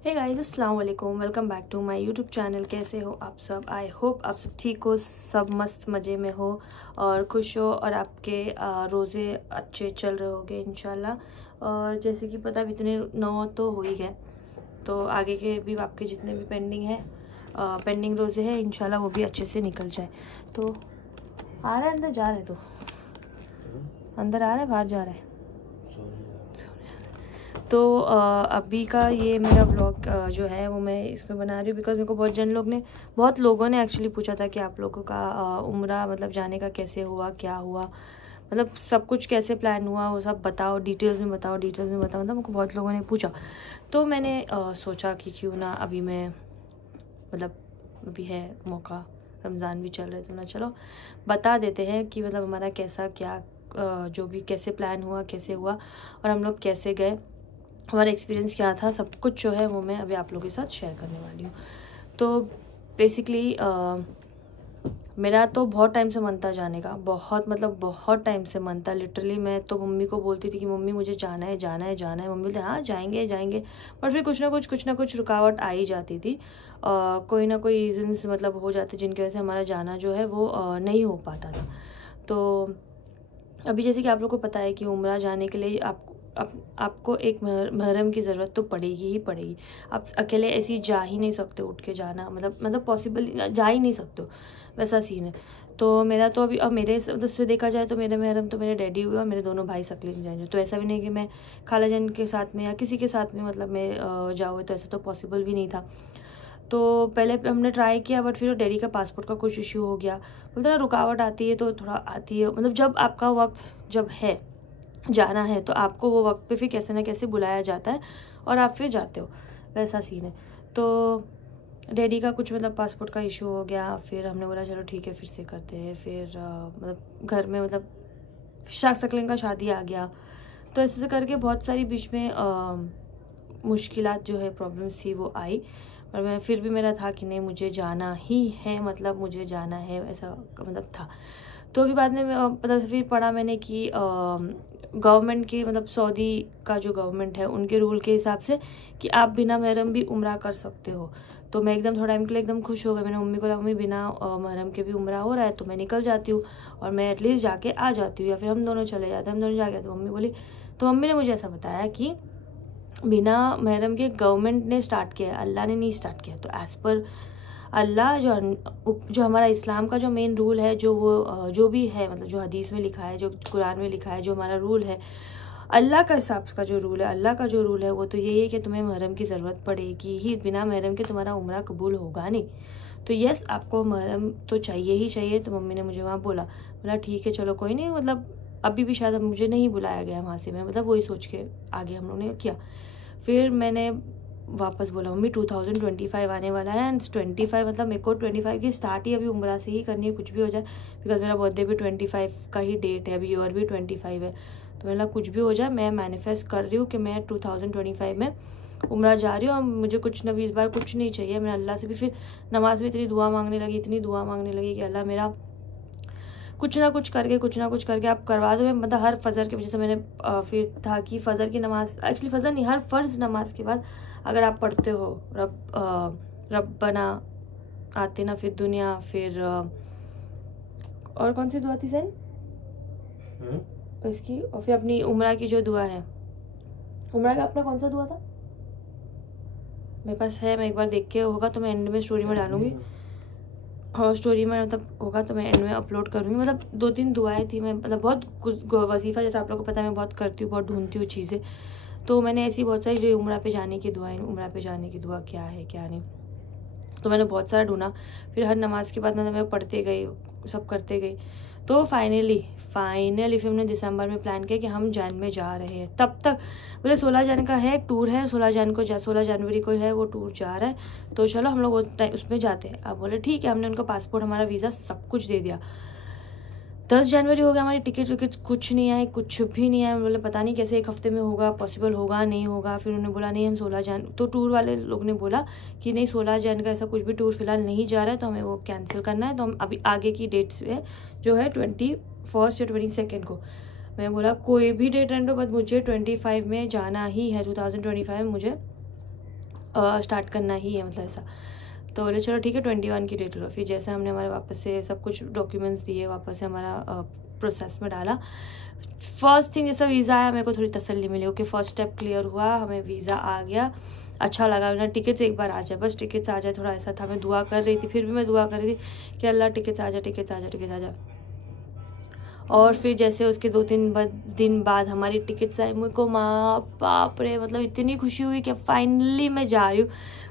हे guys, अस्सलाम वालेकुम। Welcome back to my YouTube channel. कैसे हो आप सब? आई होप आप सब ठीक हो, सब मस्त मज़े में हो और खुश हो और आपके रोज़े अच्छे चल रहे होंगे इंशाल्लाह। और जैसे कि पता अब इतने 9 तो हो ही गए, तो आगे के भी आपके जितने भी पेंडिंग रोज़े हैं इंशाल्लाह वो भी अच्छे से निकल जाए। तो आ रहा है अंदर, जा रहे तो अंदर आ रहा है, बाहर जा रहा है। तो अभी का ये मेरा व्लॉग जो है वो मैं इसमें बना रही हूँ बिकॉज मेरे को बहुत लोगों ने एक्चुअली पूछा था कि आप लोगों का उम्रा मतलब जाने का कैसे हुआ, क्या हुआ, मतलब सब कुछ कैसे प्लान हुआ, वो सब बताओ, डिटेल्स में बताओ मतलब मेरे को बहुत लोगों ने पूछा। तो मैंने सोचा कि क्यों ना अभी मैं मतलब अभी है मौका, रमज़ान भी चल रहा है तो ना चलो बता देते हैं कि मतलब हमारा कैसा क्या जो भी कैसे प्लान हुआ, कैसे हुआ और हम लोग कैसे गए, हमारा एक्सपीरियंस क्या था, सब कुछ जो है वो मैं अभी आप लोगों के साथ शेयर करने वाली हूँ। तो बेसिकली मेरा तो बहुत टाइम से मन था जाने का, बहुत टाइम से मन था। लिटरली मैं तो मम्मी को बोलती थी कि मम्मी मुझे जाना है जाना है जाना है। मम्मी बोलते हाँ जाएंगे जाएंगे, पर फिर कुछ ना कुछ रुकावट आ ही जाती थी। कोई ना कोई रीजंस मतलब हो जाते जिनकी वजह से हमारा जाना जो है वो नहीं हो पाता था। तो अभी जैसे कि आप लोग को पता है कि उम्रा जाने के लिए आपको एक महरम की ज़रूरत तो पड़ेगी ही पड़ेगी। आप अकेले ऐसे ही जा ही नहीं सकते, उठ के जाना मतलब पॉसिबल, जा ही नहीं सकते हो, वैसा सीन है। तो मेरा तो अभी अब मेरे से देखा जाए तो मेरे महरम तो मेरे डैडी हुए और मेरे दोनों भाई सकलीन जाएंगे। तो ऐसा भी नहीं कि मैं खाला जान के साथ में या किसी के साथ में मतलब मैं जाऊँ, तो ऐसा तो पॉसिबल भी नहीं था। तो पहले हमने ट्राई किया बट फिर डैडी का पासपोर्ट का कुछ इशू हो गया। बोलते ना रुकावट आती है तो थोड़ा आती है, मतलब जब आपका वक्त जब है जाना है तो आपको वो वक्त पे फिर कैसे ना कैसे बुलाया जाता है और आप फिर जाते हो, वैसा सीन है। तो डैडी का कुछ मतलब पासपोर्ट का इशू हो गया, फिर हमने बोला चलो ठीक है फिर से करते हैं। फिर मतलब घर में मतलब सकलिन का शादी आ गया, तो ऐसे करके बहुत सारी बीच में मुश्किलात जो है, प्रॉब्लम्स थी वो आई। पर मैं फिर भी मेरा था कि नहीं मुझे जाना ही है, मतलब मुझे जाना है, ऐसा मतलब था। तो फिर बाद में मतलब फिर पढ़ा मैंने कि गवर्नमेंट की मतलब सऊदी का जो गवर्नमेंट है उनके रूल के हिसाब से कि आप बिना महरम भी उम्रा कर सकते हो। तो मैं एकदम थोड़ा टाइम के लिए एकदम खुश हो गई। मैंने मम्मी को बोला मम्मी बिना महरम के भी उम्रा हो रहा है तो मैं निकल जाती हूँ और मैं एटलीस्ट जाके आ जाती हूँ, या फिर हम दोनों चले जाते हैं। हम दोनों जाके, तो मम्मी बोली, तो मम्मी ने मुझे ऐसा बताया कि बिना महरम के गवर्नमेंट ने स्टार्ट किया, अल्लाह ने नहीं स्टार्ट किया। तो एज़ पर अल्लाह जो हमारा इस्लाम का जो मेन रूल है, जो भी है, मतलब जो हदीस में लिखा है, जो कुरान में लिखा है, जो हमारा रूल है, अल्लाह का हिसाब का जो रूल है, अल्लाह का जो रूल है वो तो यही है कि तुम्हें महरम की ज़रूरत पड़ेगी ही, बिना महरम के तुम्हारा उम्रा कबूल होगा नहीं। तो यस, आपको महरम तो चाहिए ही चाहिए। तो मम्मी ने मुझे वहाँ बोला ठीक है चलो कोई नहीं, मतलब अभी भी शायद मुझे नहीं बुलाया गया वहाँ से, मैं मतलब वही सोच के आगे हम लोगों ने किया। फिर मैंने वापस बोला मम्मी 2025 आने वाला है एंड 25 मतलब मेरे को 25 की स्टार्ट ही अभी उम्रा से ही करनी है, कुछ भी हो जाए, बिकॉज मेरा बर्थडे भी 25 का ही डेट है, अभी ईयर भी 25 है। तो मैंने कुछ भी हो जाए, मैं मैनिफेस्ट कर रही हूँ कि मैं 2025 में उम्रा जा रही हूँ और मुझे कुछ ना भी इस बार कुछ नहीं चाहिए। मैं अल्लाह से भी फिर नमाज में इतनी दुआ मांगने लगी कि अल्लाह मेरा कुछ ना कुछ करके आप करवा दो। मैं मतलब हर फजर के, जैसे मैंने फिर था कि फजर की नमाज, एक्चुअली फजर नहीं, हर फर्ज नमाज के बाद अगर आप पढ़ते हो रब्बना आतिना फिर दुनिया, फिर और कौन सी दुआ थी सर इसकी, और फिर अपनी उम्रा की जो दुआ है, उम्रा का अपना कौन सा दुआ था मेरे पास है, मैं एक बार देख के होगा तो मैं एंड में स्टोरी में डालूंगी, और स्टोरी में मतलब होगा तो मैं एंड में अपलोड करूँगी। मतलब 2-3 दुआएं थी, मैं मतलब बहुत वजीफ़ा जैसा आप लोगों को पता है मैं बहुत करती हूँ, बहुत ढूंढती हूँ चीज़ें। तो मैंने ऐसी बहुत सारी जो उम्रा पे जाने की दुआएं, उम्रा पे जाने की दुआ क्या है क्या नहीं, तो मैंने बहुत सारा ढूंढा। फिर हर नमाज के बाद मतलब मैं पढ़ते गई, सब करते गई। तो फाइनली फिर हमने दिसंबर में प्लान किया कि हम जैन में जा रहे हैं। तब तक बोले 16 जन का है टूर है, 16 जनवरी को है वो टूर जा रहा है, तो चलो हम लोग उसमें जाते हैं। अब बोले ठीक है, हमने उनको पासपोर्ट, हमारा वीज़ा सब कुछ दे दिया। 10 जनवरी हो गया, हमारी टिकट कुछ नहीं आए, कुछ भी नहीं आए। बोले पता नहीं कैसे 1 हफ्ते में होगा, पॉसिबल होगा नहीं होगा। फिर उन्होंने बोला नहीं हम 16 जन, तो टूर वाले लोग ने बोला कि नहीं 16 जन का ऐसा कुछ भी टूर फिलहाल नहीं जा रहा है, तो हमें वो कैंसिल करना है। तो हम अभी आगे की डेट्स है जो है 21 या 22 को। मैं बोला कोई भी डेट रहने दो, बट मुझे 25 में जाना ही है, 2025 में मुझे स्टार्ट करना ही है, मतलब ऐसा। तो बोले चलो ठीक है 21 की डेट लो। फिर जैसे हमने हमारे वापस से सब कुछ डॉक्यूमेंट्स दिए, वापस से हमारा प्रोसेस में डाला। फर्स्ट थिंग जैसा वीज़ा आया मेरे को थोड़ी तसल्ली मिली, ओके फर्स्ट स्टेप क्लियर हुआ, हमें वीज़ा आ गया, अच्छा लगा। मेरा टिकट्स एक बार आ जाए, बस टिकट्स आ जाए, थोड़ा ऐसा था। मैं दुआ कर रही थी, फिर भी मैं दुआ कर रही थी कि अल्लाह टिकट्स आ जाए, टिकट्स आ जाए, टिकट्स आ जाए। और फिर जैसे उसके 2-3 दिन बाद हमारी टिकट्स आई, मुझको माँ बाप रे, मतलब इतनी खुशी हुई कि फाइनली मैं जा रही हूँ,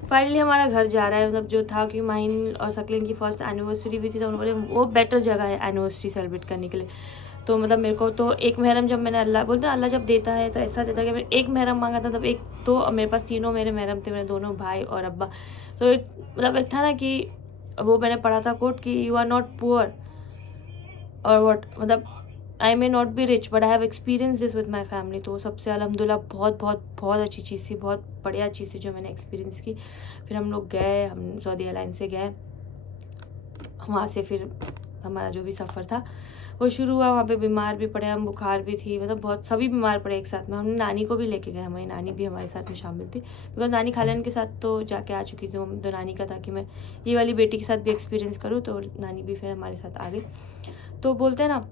फाइनली हमारा घर जा रहा है। मतलब जो था कि माहिन और सकलिन की फर्स्ट एनिवर्सरी भी थी, तो उन्होंने वो बेटर जगह है एनिवर्सरी सेलिब्रेट करने के लिए। तो मतलब मेरे को तो एक महरम, जब मैंने अल्लाह बोलते हैं अल्लाह जब देता है तो ऐसा देता है कि मैं एक महरम मांगा था, तब एक तो मेरे पास तीनों मेरे महरम थे, मेरे दोनों भाई और अब्बा। तो मतलब एक था ना कि वो मैंने पढ़ा था कोट कि यू आर नॉट पुअर और वॉट, मतलब I may not be rich but I have experience this with my family. तो सबसे अल्हम्दुलिल्लाह बहुत बहुत बहुत अच्छी चीज़ थी, बहुत बढ़िया चीज़ थी जो मैंने एक्सपीरियंस की। फिर हम लोग गए, हम सऊदी एयरलाइन से गए, वहाँ से फिर हमारा जो भी सफ़र था वो शुरू हुआ। वहाँ पे बीमार भी पड़े हम, बुखार भी थी, मतलब बहुत सभी बीमार पड़े एक साथ में। हमने नानी को भी लेके गए, हमारी नानी भी हमारे साथ में शामिल थी, बिकॉज नानी खालन के साथ तो जाके आ चुकी थी। तो नानी का था कि मैं ये वाली बेटी के साथ भी एक्सपीरियंस करूँ, तो नानी भी फिर हमारे साथ आ गई। तो बोलते हैं ना,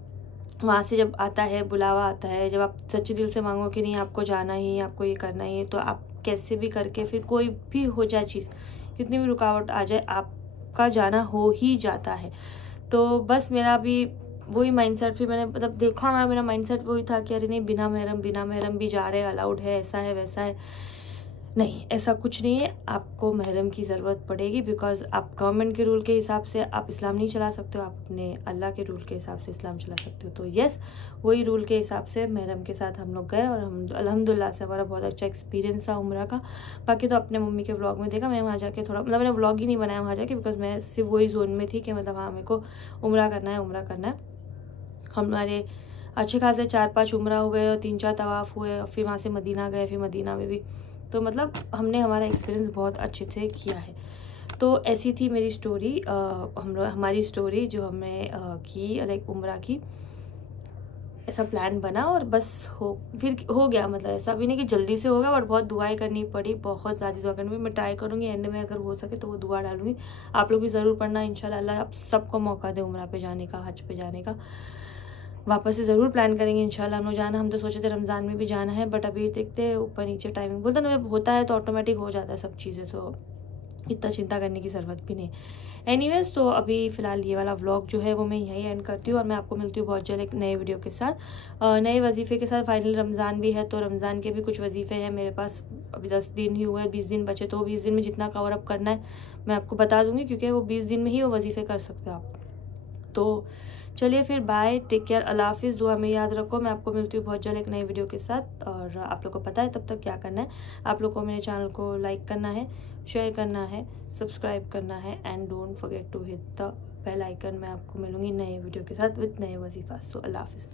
वहाँ से जब आता है बुलावा आता है, जब आप सच्चे दिल से मांगो कि नहीं आपको जाना ही, आपको ये करना ही है, तो आप कैसे भी करके फिर कोई भी हो जाए चीज़, कितनी भी रुकावट आ जाए, आपका जाना हो ही जाता है। तो बस मेरा भी वही माइंडसेट, फिर मैंने मतलब देखा ना, मेरा माइंडसेट वही था कि अरे नहीं बिना महरम भी जा रहे हैं, अलाउड है, ऐसा है वैसा है। नहीं, ऐसा कुछ नहीं है, आपको महरम की ज़रूरत पड़ेगी, बिकॉज आप गवर्नमेंट के रूल के हिसाब से आप इस्लाम नहीं चला सकते हो, आप अपने अल्लाह के रूल के हिसाब से इस्लाम चला सकते हो। तो यस, वही रूल के हिसाब से महरम के साथ हम लोग गए, और हम अल्हम्दुलिल्लाह से हमारा बहुत अच्छा एक्सपीरियंस था उम्रा का। बाकी तो अपने मम्मी के व्लॉग में देखा, मैं वहाँ जाके थोड़ा, मतलब मैंने व्लॉग ही नहीं बनाया वहाँ जाके, बिकॉज मैं सिर्फ वही जोन में थी कि मतलब हाँ मेरे को उम्रा करना है। हमारे अच्छे खासे 4-5 उम्रा हुए और 3-4 तवाफ़ हुए, और फिर वहाँ से मदीना गए, फिर मदीना में भी, तो मतलब हमने हमारा एक्सपीरियंस बहुत अच्छे से किया है। तो ऐसी थी मेरी स्टोरी, हमारी स्टोरी जो हमने की लाइक उम्रा की। ऐसा प्लान बना और बस फिर हो गया, मतलब ऐसा भी नहीं कि जल्दी से होगा, बट बहुत दुआएं करनी पड़ी, बहुत ज़्यादा दुआ करनी पड़ी। मैं ट्राई करूँगी एंड में अगर हो सके तो वो दुआ डालूंगी, आप लोग भी ज़रूर पढ़ना। इंशाल्लाह अल्लाह आप सबको मौका दे उम्रा पे जाने का, हज पे जाने का। वापस से ज़रूर प्लान करेंगे इंशाल्लाह हम लोग जाना। हम तो सोचे थे रमज़ान में भी जाना है, बट अभी देखते हैं ऊपर नीचे टाइमिंग, बोलते ना होता है तो ऑटोमेटिक हो जाता है सब चीज़ें, तो इतना चिंता करने की ज़रूरत भी नहीं। एनीवेज, तो अभी फ़िलहाल ये वाला व्लॉग जो है वो मैं यहीं एंड करती हूँ, और मैं आपको मिलती हूँ बहुत जल्द एक नए वीडियो के साथ, नए वजीफ़े के साथ। फाइनल रमज़ान भी है, तो रमज़ान के भी कुछ वजीफ़े हैं मेरे पास। अभी 10 दिन ही हुए, 20 दिन बचे, तो 20 दिन में जितना कवर अप करना है मैं आपको बता दूँगी, क्योंकि वो 20 दिन में ही वो वजीफ़े कर सकते हो आप। तो चलिए फिर बाय, टेक केयर, अल्लाह हाफिज़, दुआ में याद रखो। मैं आपको मिलती हूँ बहुत जल्द एक नई वीडियो के साथ, और आप लोग को पता है तब तक क्या करना है। आप लोग को मेरे चैनल को लाइक करना है, शेयर करना है, सब्सक्राइब करना है, and don't forget to hit the bell icon. मैं आपको मिलूंगी नए वीडियो के साथ विद नए वजीफ़ा। तो अल्लाह हाफिज़।